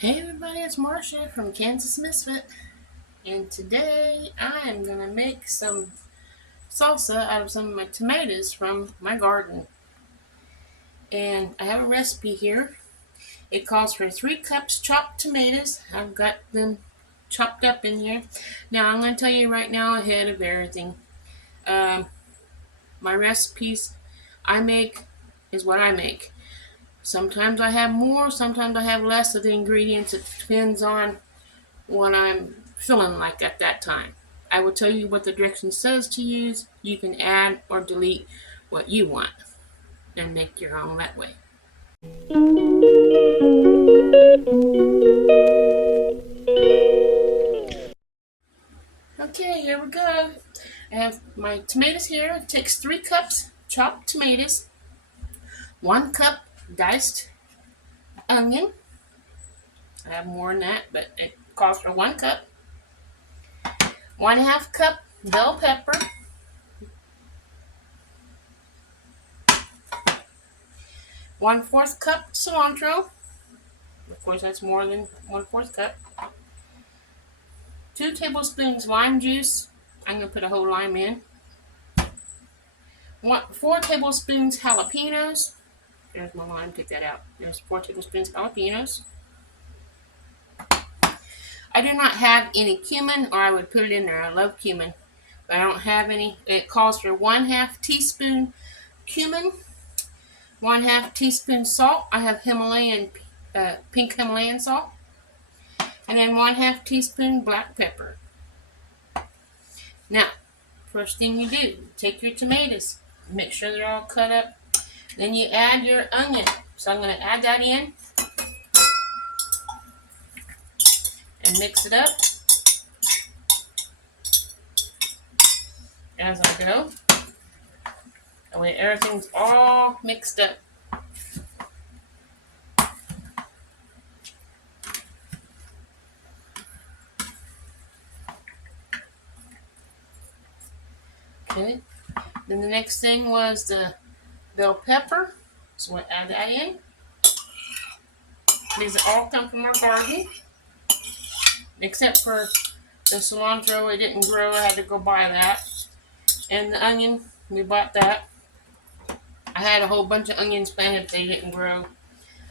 Hey everybody, it's Marcia from Kansas Misfit, and today I am going to make some salsa out of some of my tomatoes from my garden. And I have a recipe here. It calls for 3 cups chopped tomatoes. I've got them chopped up in here. Now I'm going to tell you right now ahead of everything. Um, my recipes I make is what I make. Sometimes I have more, sometimes I have less of the ingredients. It depends on what I'm feeling like at that time. I will tell you what the direction says to use. You can add or delete what you want and make your own that way. Okay, here we go. I have my tomatoes here. It takes 3 cups chopped tomatoes, 1 cup diced onion. I have more than that, but it calls for 1 cup. 1/2 cup bell pepper. 1/4 cup cilantro. Of course, that's more than 1/4 cup. 2 tablespoons lime juice. I'm going to put a whole lime in. 4 tablespoons jalapenos. There's my lime, take that out. There's 4 tablespoons jalapenos. I do not have any cumin, or I would put it in there. I love cumin, but I don't have any. It calls for 1/2 teaspoon cumin, 1/2 teaspoon salt. I have Himalayan, pink Himalayan salt, and then 1/2 teaspoon black pepper. Now, first thing you do, take your tomatoes, make sure they're all cut up. Then you add your onion. So I'm going to add that in and mix it up as I go. That way everything's all mixed up. Okay. Then the next thing was the bell pepper. So we'll add that in. These all come from our garden. Except for the cilantro, it didn't grow. I had to go buy that. And the onion, we bought that. I had a whole bunch of onions planted, but they didn't grow.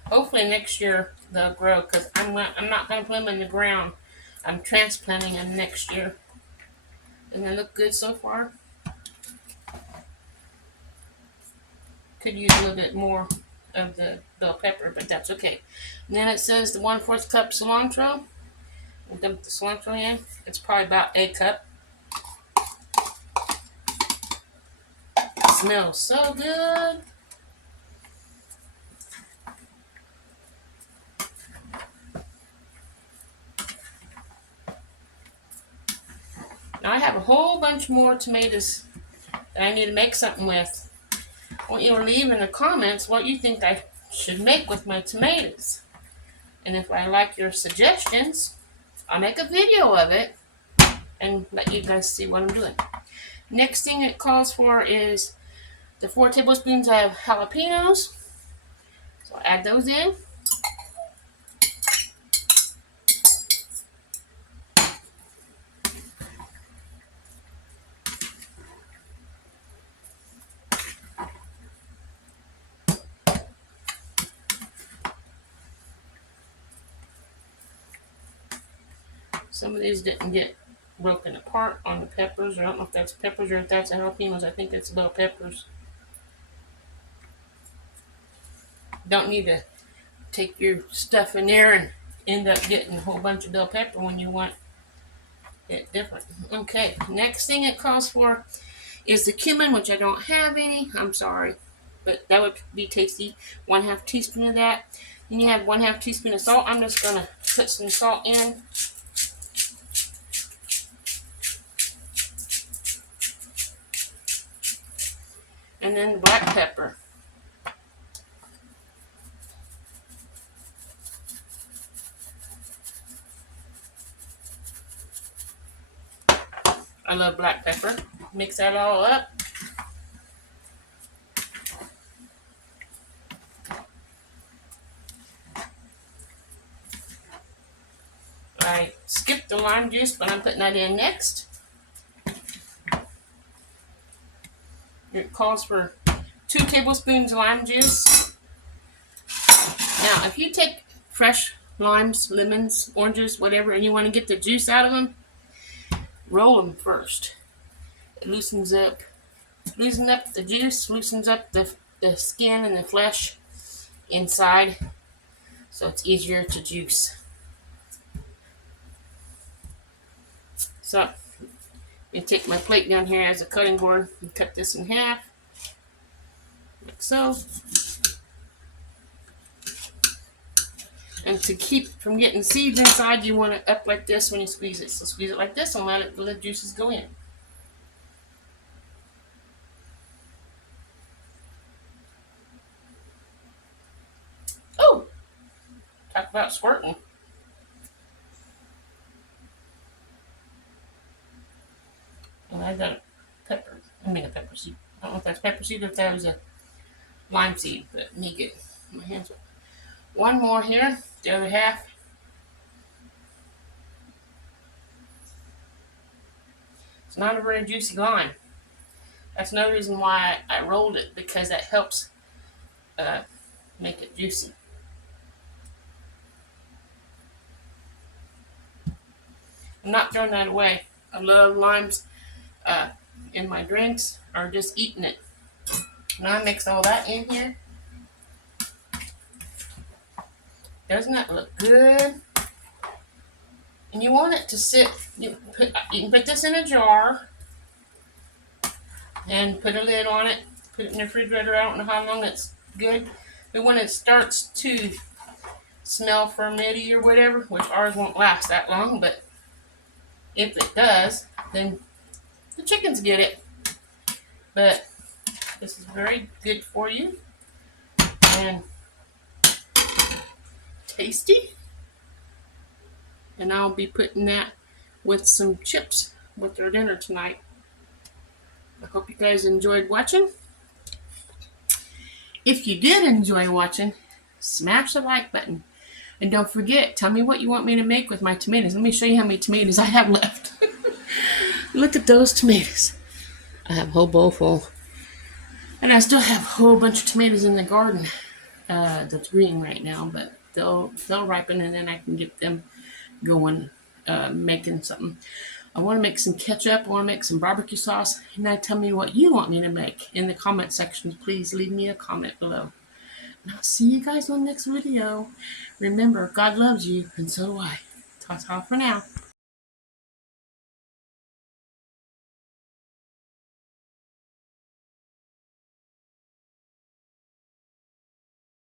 Hopefully next year they'll grow, because I'm not going to put them in the ground. I'm transplanting them next year. And they look good so far. Could use a little bit more of the bell pepper, but that's okay. And then it says the 1/4 cup cilantro. We'll dump the cilantro in. It's probably about a cup. It smells so good. Now I have a whole bunch more tomatoes that I need to make something with. I want you to leave in the comments what you think I should make with my tomatoes. And if I like your suggestions, I'll make a video of it and let you guys see what I'm doing. Next thing it calls for is the 4 tablespoons of jalapenos. So I'll add those in. Some of these didn't get broken apart on the peppers. I don't know if that's peppers or if that's jalapenos. I think it's bell peppers. Don't need to take your stuff in there and end up getting a whole bunch of bell pepper when you want it different. Okay, next thing it calls for is the cumin, which I don't have any. I'm sorry, but that would be tasty. 1/2 teaspoon of that. Then you have 1/2 teaspoon of salt. I'm just gonna put some salt in. And then the black pepper. I love black pepper. Mix that all up. I skipped the lime juice, but I'm putting that in next. It calls for 2 tablespoons lime juice. Now, if you take fresh limes, lemons, oranges, whatever, and you want to get the juice out of them, roll them first. It loosens up the juice, loosens up the skin and the flesh inside, so it's easier to juice. So, I take my plate down here as a cutting board and cut this in half, like so. And to keep from getting seeds inside, you want it up like this when you squeeze it. So squeeze it like this and let the juices go in. Oh, talk about squirting. And I got a pepper seed. I don't know if that's pepper seed or if that was a lime seed, but me get my hands. One more here, the other half. It's not a very juicy lime. That's another reason why I rolled it, because that helps make it juicy. I'm not throwing that away. I love limes in my drinks or just eating it. Now I mix all that in here. Doesn't that look good? And you want it to sit, you can put this in a jar and put a lid on it, put it in the refrigerator. I don't know how long it's good, but when it starts to smell fermenty or whatever, which ours won't last that long, but if it does, then the chickens get it. But this is very good for you and tasty. And I'll be putting that with some chips with our dinner tonight. I hope you guys enjoyed watching. If you did enjoy watching, smash the like button. And don't forget, tell me what you want me to make with my tomatoes. Let me show you how many tomatoes I have left. Look at those tomatoes. I have a whole bowl full. And I still have a whole bunch of tomatoes in the garden that's green right now, but they'll ripen and then I can get them going, making something. I want to make some ketchup. I want to make some barbecue sauce. And now tell me what you want me to make in the comment section. Please leave me a comment below. And I'll see you guys on the next video. Remember, God loves you, and so do I. Ta-ta for now.